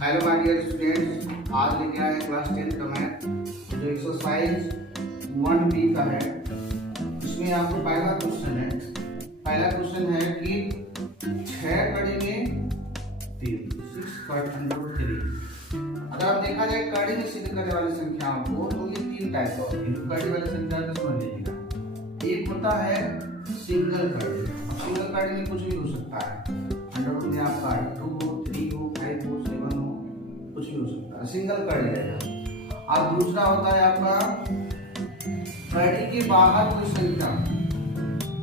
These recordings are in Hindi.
हेलो माय डियर स्टूडेंट्स, आज लेके आए क्लास 10 का मैथ जो एक्सरसाइज 1B का है। इसमें आपको पहला क्वेश्चन है कि 6 कड़ी में 3 6 कट अंडर 3। अगर आप देखा जाए कड़ी में सिद्ध करने वाली संख्याओं को तो ये 3 टाइप का होती है। कड़ी वाली संख्या को समझ लीजिएगा। एक होता है सिंगल कड़ी। सिंगल कड़ी में कुछ भी हो सकता है, अंडर रूट में आपका 2 हो, 3 हो, 5 हो, 7 हो, कुछ भी हो सकता है, सिंगल कड़ी रहेगा। और दूसरा होता है आपका कड़ी के बाहर कोई संख्या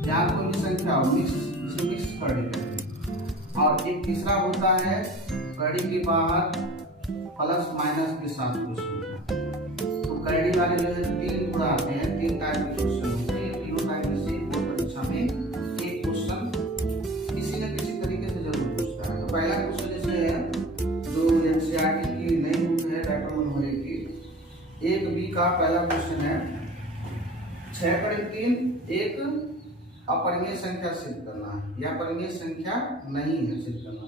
या कोई भी संख्या हो, इसे मिक्स कड़ी कहते हैं। और एक तीसरा होता है कड़ी के बाहर प्लस माइनस के साथ कोई संख्या। तो कड़ी वाले जो है 3 गुणा आते हैं, 3 टाइप के क्वेश्चन होते हैं। तीनों टाइप में से बोर्ड परीक्षा में एक क्वेश्चन किसी न किसी तरीके से जरूर पूछता है। तो पहला क्वेश्चन इसमें है जो एनसीईआरटी की नई बुक है डाटा मनोहरी की 1B का पहला क्वेश्चन है 6 कड़ी 3 एक अपरिमेय संख्या सिद्ध करना है या परिमेय संख्या नहीं है सिद्ध करना।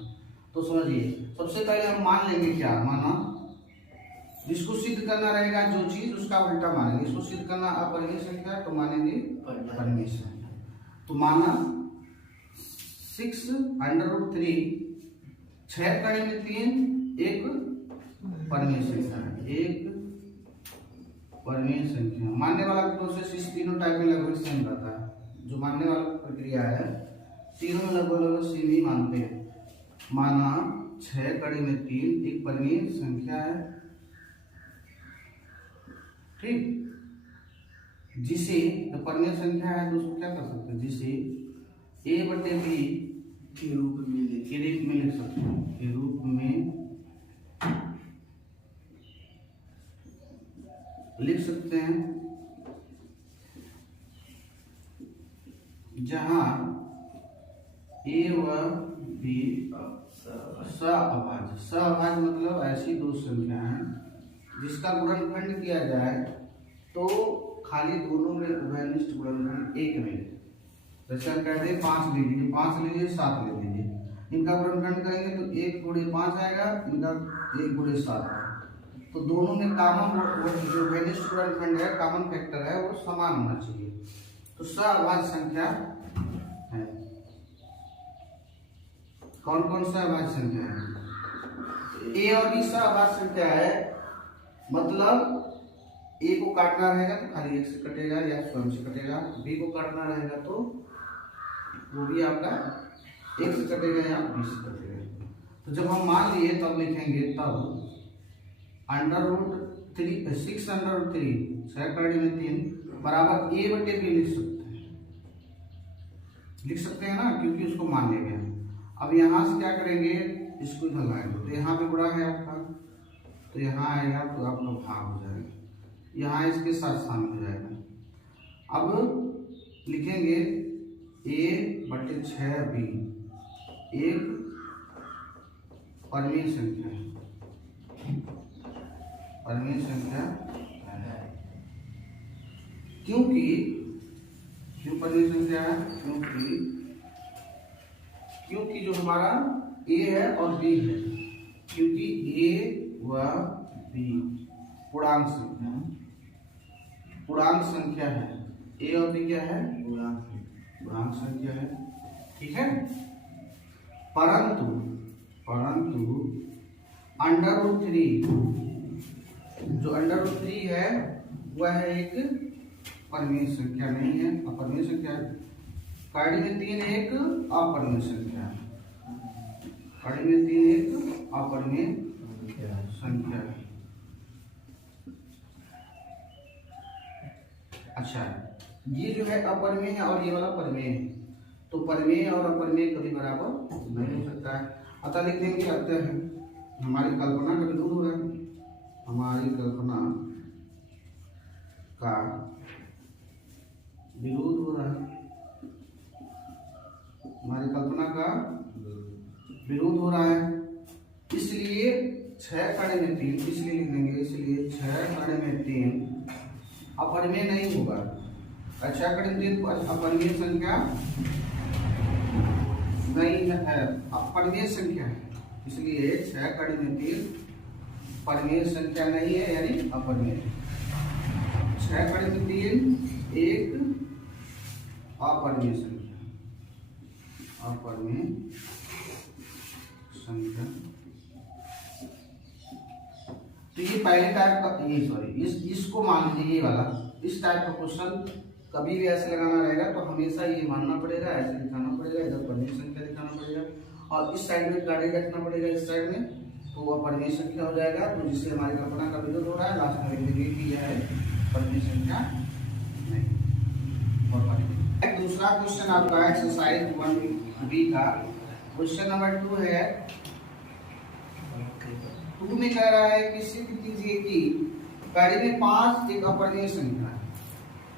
तो समझिए, सबसे पहले हम मान लेंगे क्या माना, जिसको सिद्ध करना रहेगा जो चीज उसका उल्टा मानेंगे। इसको सिद्ध करना अपरिमेय संख्या तो मानेंगे परिमेय संख्या। तो माना 6 अंडर रूट 3 6 कड़ी में 3 एक परिमेय संख्या है, एक परिमेय संख्या। मानने वाला प्रोसेस इस तीनों टाइप में लगभग सेम रहता है। जो मानने वाला प्रक्रिया है तीनों में लगभग सेम ही मानते हैं। माना 6 कड़ी में 3 एक परिमेय संख्या है, ठीक, जिसे तो परिमेय संख्या है तो उसको क्या कर सकते हैं, जिसे a/b के रूप में लिख सकते हैं, के रूप में लिख सकते हैं, जहां a व b सअभाज्य मतलब ऐसी दो संख्या है जिसका गुणनखंड किया जाए तो खाली दोनों में उभयनिष्ठ गुणनखंड 1 मिले। जैसे हम कहते हैं 5 लीजिए, 5 लीजिए, 7 ले लीजिए, इनका गुणनखंड करेंगे तो 1 × 5 आएगा, इनका 1 × 7 आएगा। तो दोनों में कॉमन जो उभयनिष्ठ गुणनखंड है, कॉमन फैक्टर है, वो समान होना चाहिए। तो सअभाज्य संख्या है। कौन कौन सा अभाज्य संख्या है? a और b सअभाज्य संख्या है, मतलब a को काटना रहेगा तो खाली 1 से कटेगा या स्वयं से कटेगा, b को काटना रहेगा तो वो भी आपका 1 से कटेगा या 20 से कटेगा। तो जब हम मान लिए तब लिखेंगे, तब अंडर रूट 3 6 अंडर रूट 3 6 कड़ी में 3 बराबर a/b लिख सकते हैं ना, क्योंकि उसको मान ले गए। अब यहाँ से क्या करेंगे, इसको इधर लाएंगे तो यहाँ पे गुणा है आपका, तो यहाँ आएगा तो आपका भाग हो जाएगा, यहाँ इसके साथ शामिल हो जाएगा। अब लिखेंगे a/6b एक परिमेय संख्या है, परिमेय संख्या है। क्योंकि क्यों परिमेय संख्या है? क्योंकि जो हमारा a है और b है, क्योंकि a व b पूर्णांक संख्या है। a और b क्या है? पूर्णांक संख्या है, ठीक है। परंतु अंडर रूट 3 जो अंडर रूट 3 है वह एक परिमेय संख्या नहीं है, अपरिमेय संख्या है। कड़ी में 3 एक अपरिमेय संख्या है, कड़ी में 3 एक अपरिमेय संख्या है। अच्छा, ये जो है अपरिमेय है और ये वाला परिमेय है, तो परिमेय और अपरिमेय कभी बराबर नहीं हो सकता है। अतः लिखेंगे अतः हमारी कल्पना का विरोध हो रहा है, हमारी कल्पना का विरोध हो रहा है, हमारी कल्पना का विरोध हो रहा है। इसलिए 6 कड़ी में 3 इसलिए लिख देंगे, इसलिए 6 कड़ी में 3 अपरिमेय नहीं होगा। 6 कड़ी में 3 अपरिमेय संख्या नहीं है, अपरिमेय संख्या है, इसलिए 6 कड़ी में 3 परिमेय संख्या नहीं है, यानी अपरिमेय। 6 कड़ी में 3 एक अपरिमेय संख्या, अपरिमेय संख्या। तो ये पहले टाइप का, ये सॉरी इसको मान लीजिए, ये वाला इस टाइप का क्वेश्चन कभी भी ऐसे लगाना रहेगा तो हमेशा ये मानना पड़ेगा, ऐसे दिखाना पड़ेगा, इधर परिमेय संख्या दिखाना पड़ेगा और इस साइड में गाड़ी रखना पड़ेगा, इस साइड में, तो वह परिमेय संख्या हो जाएगा। तो जिससे हमारी कल्पना का विरोध हो रहा है, लास्ट में लिखेंगे कि यह है परिमेय संख्या नहीं। और दूसरा क्वेश्चन आपका एक्सरसाइज 1B का क्वेश्चन नंबर 2 है। 2 में कह रहा है कि सिद्ध कीजिए कि कड़ी में 5 एक अपरिमेय संख्या है।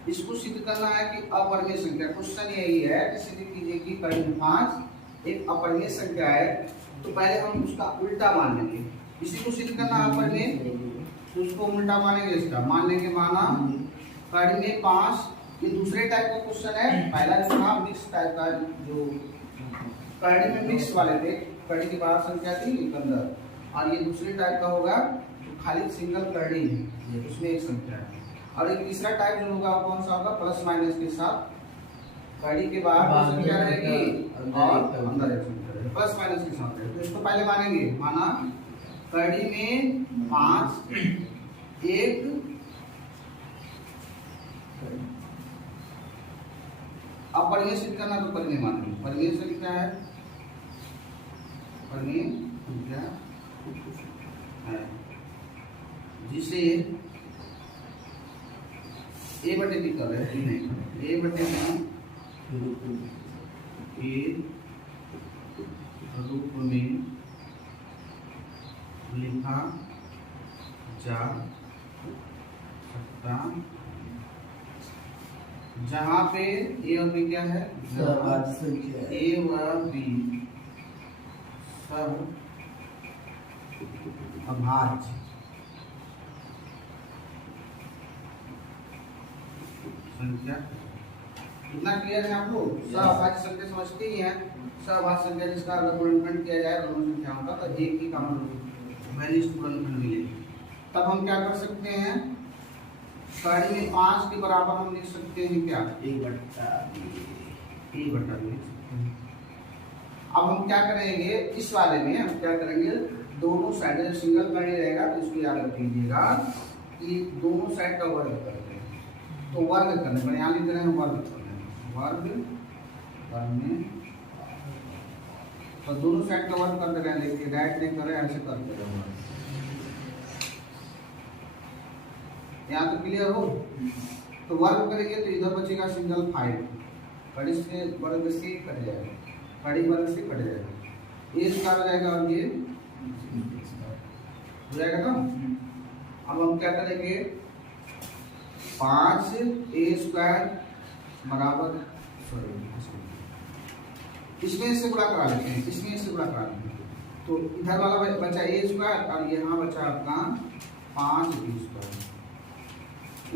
इसको सिद्ध करना है कि अपरिमेय संख्या, क्वेश्चन यही है कि सिद्ध कीजिए कि कड़ी में 5 एक अपरिमेय संख्या है। तो पहले हम उसका उल्टा मान लेंगे, इसी को सिद्ध करना है अपरिमेय, तो उसको उल्टा मानेंगे, इसका मान लेंगे, माना कड़ी में 5। ये दूसरे टाइप का क्वेश्चन है, पहला जो था मिक्स टाइप का, जो कड़ी में मिक्स वाले थे, कड़ी की बाहर संख्या थी एक अंदर, और ये दूसरे टाइप का होगा तो खाली सिंगल कड़ी है, उसमें एक संख्या है। और एक तीसरा टाइप जो होगा वो कौन सा होगा, प्लस माइनस के साथ, कड़ी के बाहर संख्या रहेगी और अंदर एक संख्या रहेगी, प्लस माइनस के साथ रहेगी। तो इसको पहले मानेंगे, माना कड़ी में 5 एक अपरिमेय सिद्ध करना, तो परिमेय मानेंगे। परिमेय संख्या है, परिमेय संख्या है जिसे ए बटे बी कर रहे हैं, नहीं ए बटे बी के रूप में लिखा जा सकता, जहाँ पे ए और बी क्या है, ए व बी सब अभाज्य संख्या। इतना क्लियर है आप लोग? सहभाज्य संख्या समझते ही हैं। सहभाज्य संख्या जिसका अगर गुणनखंड किया जाए दोनों संख्याओं का, तो एक ही कॉमन वैल्यू गुणनखंड मिलेगी। तब हम क्या कर सकते हैं, कड़ी में 5 के बराबर हम लिख सकते हैं क्या, 1 बटा बी। अब हम क्या करेंगे, इस वाले में हम क्या करेंगे, दोनों साइड जब सिंगल कड़ी रहेगा तो इसको याद रखिएगा कि दोनों साइड का वर्ग करते हैं। तो वर्ग करने पर यहाँ लिख रहे हैं वर्ग करने, वर्ग करने, तो दोनों साइड का वर्ग कर दे रहे हैं, देखिए राइट नहीं कर रहे हैं, ऐसे करते रहे वर्ग। यहाँ तो क्लियर हो? तो वर्ग करेंगे तो इधर बचेगा सिंगल 5, कड़ी से वर्ग से कट जाएगा, कड़ी वर्ग से कट जाएगा, ए स्क्वायर हो जाएगा और ये हो जाएगा ना। अब हम क्या करेंगे, 5 ए स्क्वायर बराबर, सॉरी इसमें से गुणा करा लेते हैं, इसमें से गुणा करा लेते हैं, तो इधर वाला बचा ए स्क्वायर और यहाँ बचा आपका 5 बी स्क्वायर।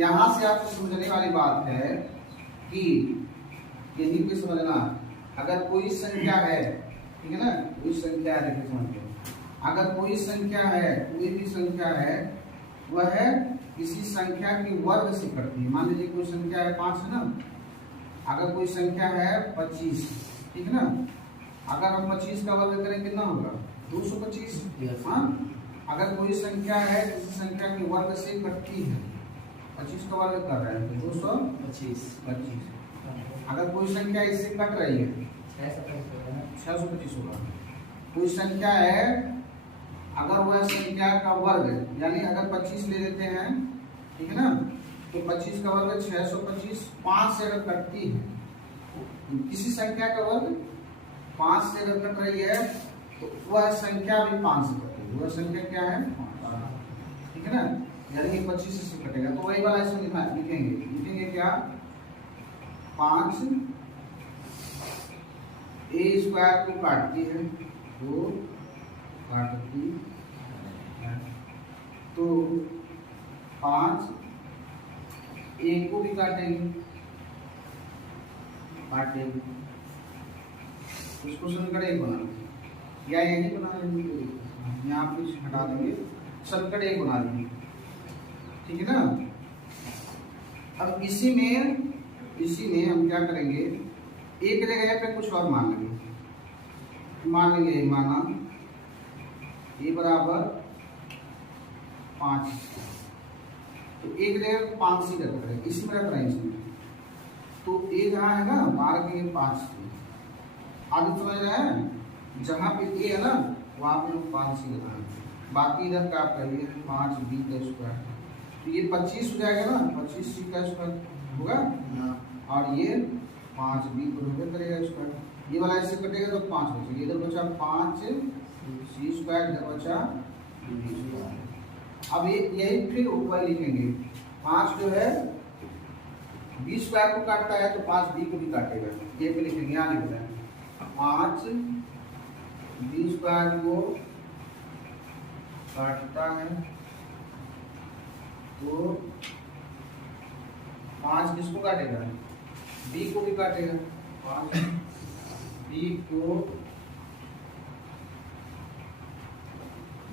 यहाँ से आपको समझने वाली बात है कि यही पे समझना, अगर कोई संख्या है, ठीक है ना, कोई संख्या है, देखिए समझ लो, अगर कोई संख्या है, कोई भी संख्या है, वह किसी संख्या की वर्ग से कटती है। मान लीजिए कोई संख्या है 5 है ना, अगर कोई संख्या है 25, ठीक है ना, अगर हम 25 का वर्ग करें कितना होगा, 225। हाँ, अगर कोई संख्या है किसी संख्या के वर्ग से कटती है, 25 का वर्ग कर रहे हैं तो 225। अगर कोई संख्या इससे कट रही है 625 होगा। कोई संख्या है, अगर वह संख्या का वर्ग, यानी अगर 25 ले लेते हैं, ठीक है ना, तो 25 का वर्ग 625, 5 से अगर कटती है, किसी संख्या का वर्ग 5 से अगर कट रही है तो वह संख्या भी 5 से कटेगी, वह संख्या क्या है, 5, ठीक है ना, यानी 25 से कटेगा। तो वही वाला इसमें लिखेंगे क्या, 5 ए स्क्वायर को काटती है, तो काटती है, तो 5 ए को भी काटेंगे, उस क्वेश्चन का एक बना, या यही बना लेंगे, यहाँ पे हटा देंगे, समीकरण 1 बना लेंगे, ठीक है ना। अब इसी में हम क्या करेंगे, एक जगह पे कुछ और मान लेंगे, माना ए बराबर 5, तो एक जगह 5 सी रख रहे हैं, इसी में रख रहे हैं, इसमें तो ए जहाँ है ना मान के 5 आगे समझ रहे हैं, जहाँ पे ए है ना वहाँ पे हम 5 सी लगाएंगे, बाकी इधर का आप करिए 5b का स्क्वायर, तो ये 25 हो जाएगा ना, 25c का स्क्वायर होगा, और ये 5b को रोटे करेगा स्क्वायर, ये वाला ऐसे कटेगा तो 5 बचेगा, इधर बचा 5c स्क्वायर, इधर बचा b स्क्वायर। अब ये यही फिर ऊपर लिखेंगे, 5 जो है b स्क्वायर को काटता है तो 5b को भी काटेगा, ये पे लिखेंगे, यहाँ लिख रहे हैं 5 b स्क्वायर को काटता है तो 5 किसको काटेगा, b को भी काटेगा, 5 b को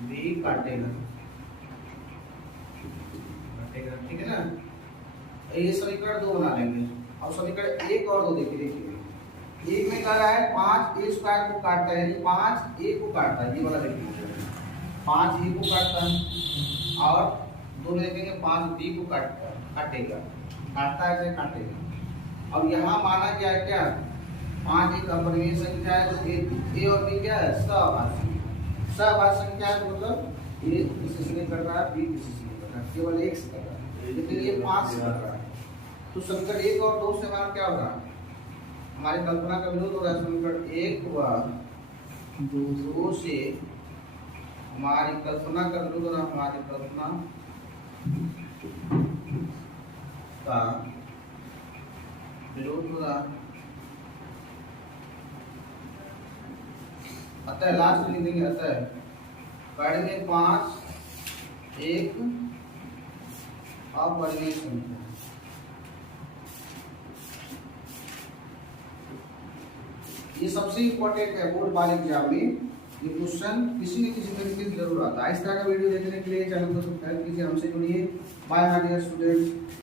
भी काटेगा, ठीक है ना। ये समीकरण 2 बना लेंगे। अब समीकरण 1 और 2 देखिए, एक में कह रहा है 5 ए स्क्वायर को काटता है, यानी 5 ए को काटता है, ये वाला देखिए 5 ए को काटता है, और 2 में देखेंगे 5 बी को काटेगा, अब यहाँ माना क्या है, क्या 5 एक अपरिमेय संख्या है, तो ए और बी क्या है, सहभाज्य संख्या है, तो मतलब ए किसी से नहीं कर रहा है, बी किसी से नहीं कर रहा है, केवल एक से कर रहा है, लेकिन ये 5 से कर रहा है, तो समीकरण 1 और 2 से हमारा क्या होगा, हमारी कल्पना का विरोध हो रहा है, समीकरण 1 व 2 से हमारी कल्पना का विरोध हो रहा है, हमारी कल्पना का विरोध हो रहा है, अतः लास्ट में लिख देंगे, अतः पढ़ेंगे 5 एक अपरिमेय संख्या, ये सबसे इम्पोर्टेंट है बोर्ड वाले एग्जाम में, ये क्वेश्चन किसी न किसी तरीके से जरूर आता है। इस तरह का वीडियो देखने के लिए चैनल को सब्सक्राइब कीजिए, हमसे जुड़िए। Bye my dear students.